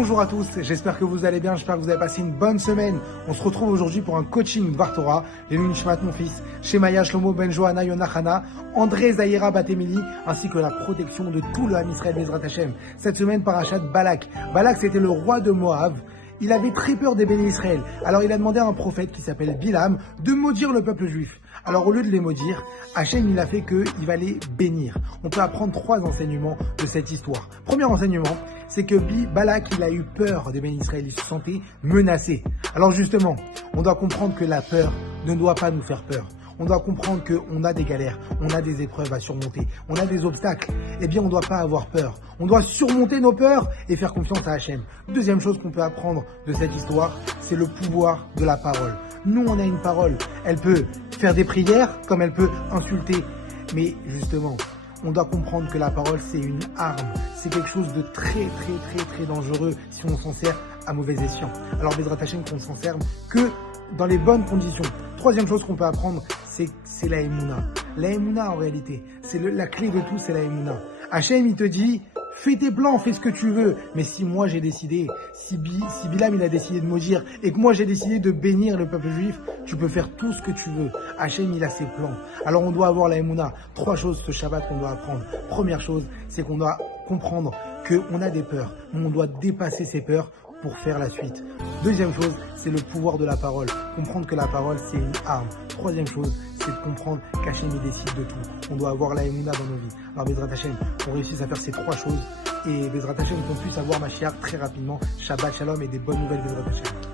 Bonjour à tous, j'espère que vous allez bien, j'espère que vous avez passé une bonne semaine. On se retrouve aujourd'hui pour un coaching Dvar Torah, les Nishmat, mon fils, Shemaya, Shlomo, Ben Johanna, Yonachana, André, Zahira, Batemili, ainsi que la protection de tout le Ham Israël Bezrat Hashem. Cette semaine, parachat Balak. Balak, c'était le roi de Moab. Il avait très peur des bénis Israël. Alors il a demandé à un prophète qui s'appelle Bilam de maudire le peuple juif. Alors au lieu de les maudire, Hachem il a fait qu'il va les bénir. On peut apprendre 3 enseignements de cette histoire. Premier enseignement, c'est que Balak il a eu peur des bénis Israël, il se sentait menacé. Alors justement, on doit comprendre que la peur ne doit pas nous faire peur. On doit comprendre qu'on a des galères, on a des épreuves à surmonter, on a des obstacles. Eh bien, on ne doit pas avoir peur. On doit surmonter nos peurs et faire confiance à Hachem. Deuxième chose qu'on peut apprendre de cette histoire, c'est le pouvoir de la parole. Nous, on a une parole. Elle peut faire des prières comme elle peut insulter. Mais justement, on doit comprendre que la parole, c'est une arme. C'est quelque chose de très dangereux si on s'en sert à mauvais escient. Alors, Bezrat Hashem, qu'on ne s'en serve que dans les bonnes conditions. Troisième chose qu'on peut apprendre, c'est la Emouna. La Emouna, en réalité, c'est la clé de tout, c'est la Emouna. Hachem, il te dit, fais tes plans, fais ce que tu veux. Mais si moi j'ai décidé, si Bilam il a décidé de maudire et que moi j'ai décidé de bénir le peuple juif, tu peux faire tout ce que tu veux. Hachem, il a ses plans. Alors on doit avoir la Emouna. 3 choses ce Shabbat qu'on doit apprendre. Première chose, c'est qu'on doit comprendre qu'on a des peurs. Mais on doit dépasser ces peurs pour faire la suite. Deuxième chose, c'est le pouvoir de la parole. Comprendre que la parole, c'est une arme. Troisième chose, c'est de comprendre qu'Hachem, il décide de tout. On doit avoir la Emouna dans nos vies. Alors, Bezrat Hashem, qu'on réussisse à faire ces 3 choses et Bezrat Hashem, qu'on puisse avoir Mashiach très rapidement. Shabbat Shalom et des bonnes nouvelles, Bezrat Hashem.